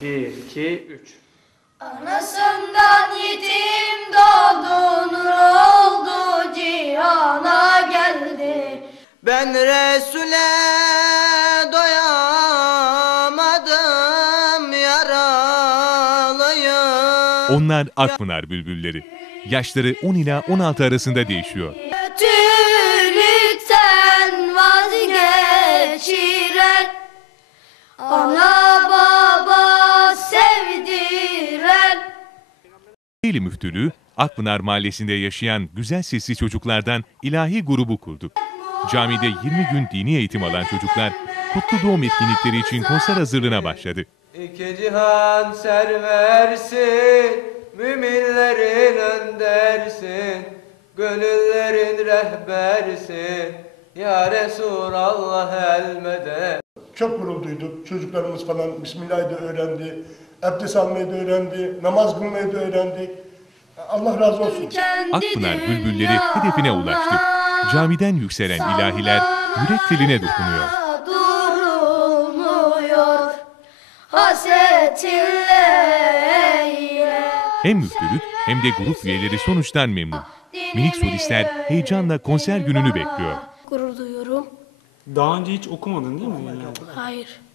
1, 2, 3 Anasından yetim doğdu, nur oldu, cihana geldi Ben Resul'e doyamadım yaralıyım Onlar Akpınar bülbülleri, yaşları 10 ila 16 arasında değişiyor Götüm. İli Müftülüğü, Akpınar Mahallesi'nde yaşayan güzel sesli çocuklardan ilahi grubu kurdu. Camide 20 gün dini eğitim alan çocuklar, kutlu doğum etkinlikleri için konser hazırlığına başladı. İki cihan serversin, müminlerin öndersin, gönüllerin rehbersin, ya Resulallah elmeden çok gurur duyduk. Çocuklarımız falan Bismillah'ı da öğrendi. Abdest almayı da öğrendi. Namaz kılmayı da öğrendi. Allah razı olsun. Dün Akpınar bülbülleri hedefine ulaştı. Camiden yükselen ilahiler yürek diline dokunuyor. Hem müftülük hem de grup üyeleri sonuçtan memnun. Minik solistler heyecanla konser gününü bana. bekliyor. Gurur duyuyorum. Daha önce hiç okumadın değil mi? Hayır. Hayır.